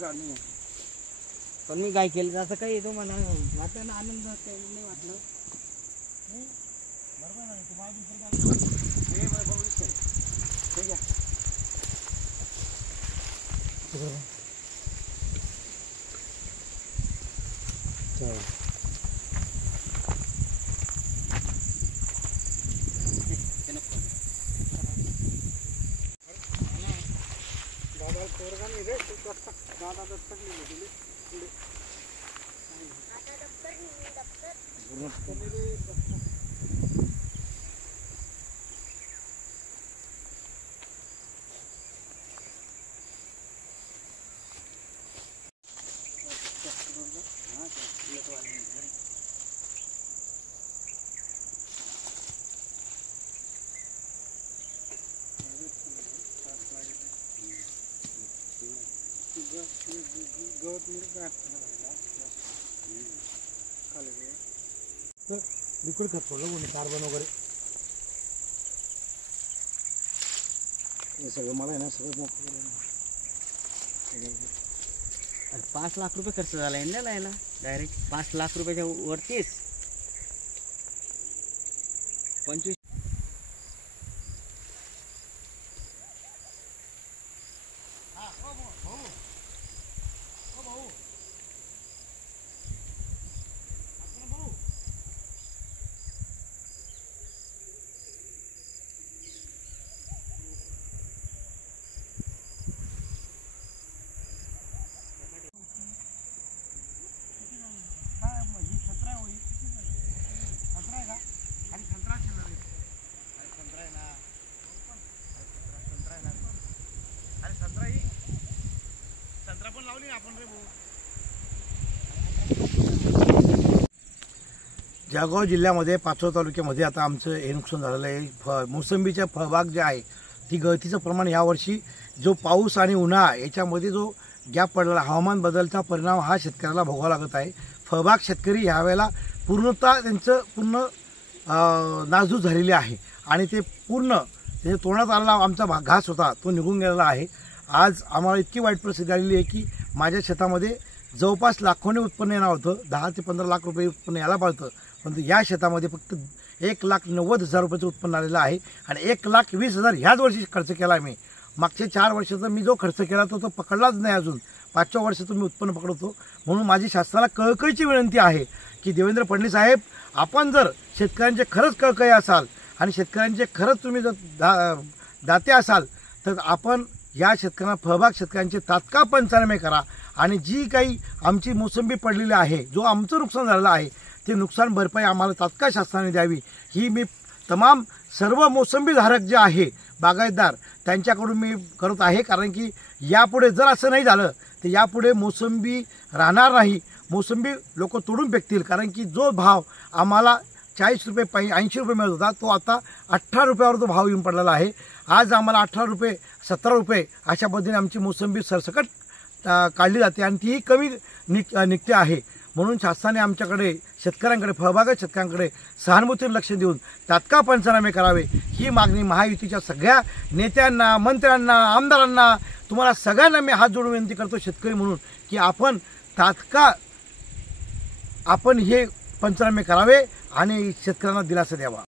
गाणी पण मी काय केलं असं काही येतो मला वाटलं आनंद नाही वाटलं बरोबर नाही तुम्हाला दुसरं काय बरोबर ठीक आहे दादा दत्तक लिहिले लिक्विड खत सोडलं कार्बन वगैरे हे सगळं मला आहे ना सगळं मोकळं 5 लाख रुपये खर्च झाला इंडियाला याला डायरेक्ट 5 लाख रुपयाच्या वरतीच 25 जळगाव जिल्ह्यामध्ये पाचोरा तालुक्यामध्ये आता आमचं हे नुकसान झालेलं आहे। मोसंबीच्या फळबाग जे आहे ती गळतीचं प्रमाण यावर्षी जो पाऊस आणि उन्हाळा याच्यामध्ये जो गॅप पडलेला हवामान बदलचा परिणाम हा शेतकऱ्याला भोगावा लागत आहे। फळबाग शेतकरी यावेळेला पूर्णतः त्यांचं पूर्ण नाजूक झालेली आहे आणि ते पूर्ण ते तोडण्यात आलेला आमचा घास होता तो निघून गेलेला आहे। आज आम्हाला इतकी वाईट परिस्थिती आलेली आहे की माझ्या शेतामध्ये जवळपास लाखोने उत्पन्न येणार होतं 10 ते 15 लाख रुपये उत्पन्न यायला पाहिजे परंतु या शेतामध्ये फक्त 1,90,000 रुपयाचं उत्पन्न आलेलं आहे आणि 1,20,000 ह्याच वर्षी खर्च केला आहे। मी मागच्या 4 वर्षाचा मी जो खर्च केला तो पकडलाच नाही अजून 5व्या वर्षातून मी उत्पन्न पकडतो। म्हणून माझी शासनाला कळकळीची विनंती आहे की देवेंद्र फडणवीस साहेब आपण जर शेतकऱ्यांचे खरंच कळकळी असाल आणि शेतकऱ्यांचे खरंच तुम्ही जर दाते असाल तर आपण या शेतकऱ्यांना फळबाग शेतकऱ्यांचे तात्काळ पंचनामे करा आणि जी काही आमची मोसंबी पडलेली आहे जो आमचं नुकसान झालेलं आहे ते नुकसान भरपाई आम्हाला तात्काळ शासनाने द्यावी ही मी तमाम सर्व मोसंबी धारक जे आहे बागायतदार त्यांच्याकडून मी करत आहे। कारण की यापुढे जर असं नाही झालं तर यापुढे मोसंबी राहणार नाही, मोसंबी लोक तोडून फेकतील। कारण की जो भाव आम्हाला 40 रुपये 80 रुपये मिळत होता तो आता 18 रुपयावर तो भाव येऊन पडलेला आहे। आज आम्हाला 18 रुपये 17 रुपये अशा पद्धतीने आमची मोसंबी सरसकट काढली जाते आणि तीही कमी निघते आहे। म्हणून शासनाने आमच्याकडे शेतकऱ्यांकडे फळबाग शेतकऱ्यांकडे सहानुभूतीने लक्ष देऊन तात्काळ पंचनामे करावे ही मागणी महायुतीच्या सगळ्या नेत्यांना मंत्र्यांना आमदारांना तुम्हाला सगळ्यांना मी हात जोडून विनंती करतो शेतकरी म्हणून की आपण तात्काळ आपण हे पंचनामे करावे आणि शेतकऱ्यांना दिलासा द्यावा।